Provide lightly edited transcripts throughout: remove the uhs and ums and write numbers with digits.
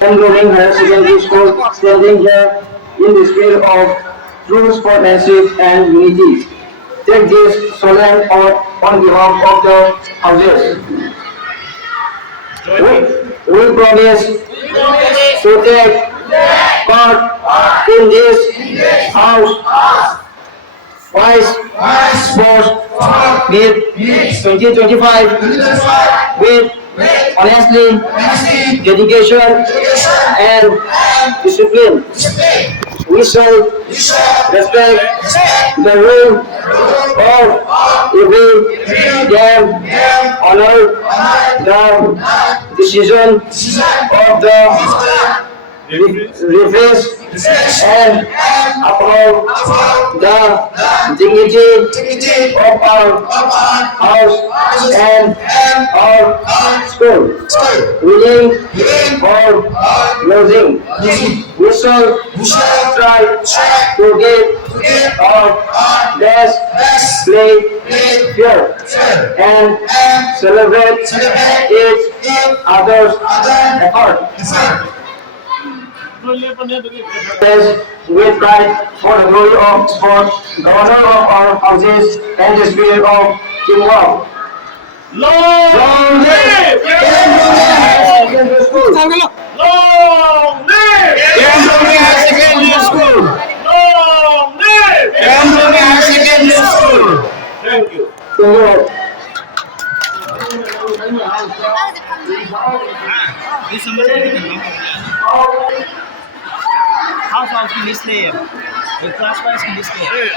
Enrolling higher secondary school standing here in the spirit of true sportsmanship and unity. Take this solemn oath on behalf of the houses. We promise to take part in this house Wise Sports Meet 2025 with honestly, dedication, and discipline. We shall respect the rule of every game, honor the decision of the referees, and uphold the dignity of our house and our school. Winning or losing, we shall try to get our best play here and celebrate each other's effort. Yes, with pride for the glory of sports, the honor of our houses, and the spirit of teamwork. Long live! Secondary School! Long live! Higher Secondary School! Long live! Higher Secondary School! Thank you. How far can this stay? The class wise can this stay?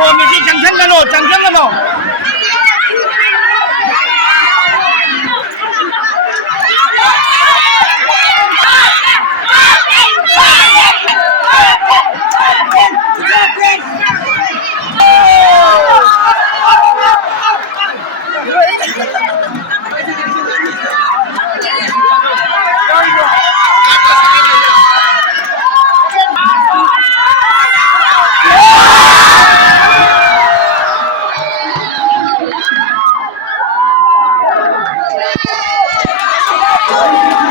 我们是讲真的喽，讲真的喽。Thank you.